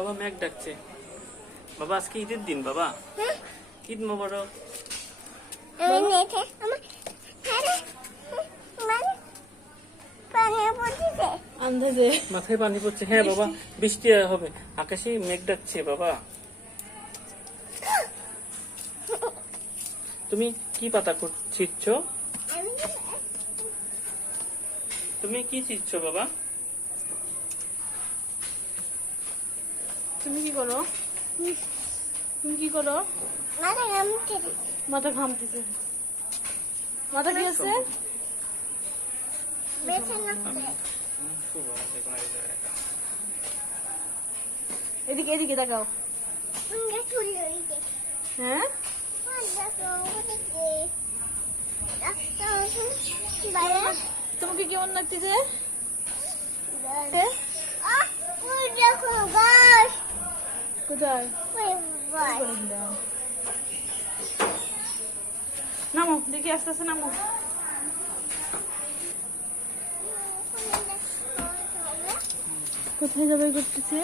বাবা মেঘ ডাকছে। বাবা আজকে ঈদের দিন বাবা, ঈদ মোবারক। মাথায় পানি পড়ছে। হ্যাঁ বাবা বৃষ্টি হবে, আকাশে মেঘ ডাকছে বাবা। তুমি কি পাতা ছিঁড়ছ? তুমি কি ছিঁড়ছ বাবা? তুমি কি করো? তুমি কি করো? মাথা ঘামতেছে। মাথা কি আছে? এদিকে এদিকে তাকাও। হ্যাঁ তোমাকে কেমন লাগতেছে? কোথায়? নামো দেখি, আস্তে আস্তে নামো। কোথায় যাবে করতেছে?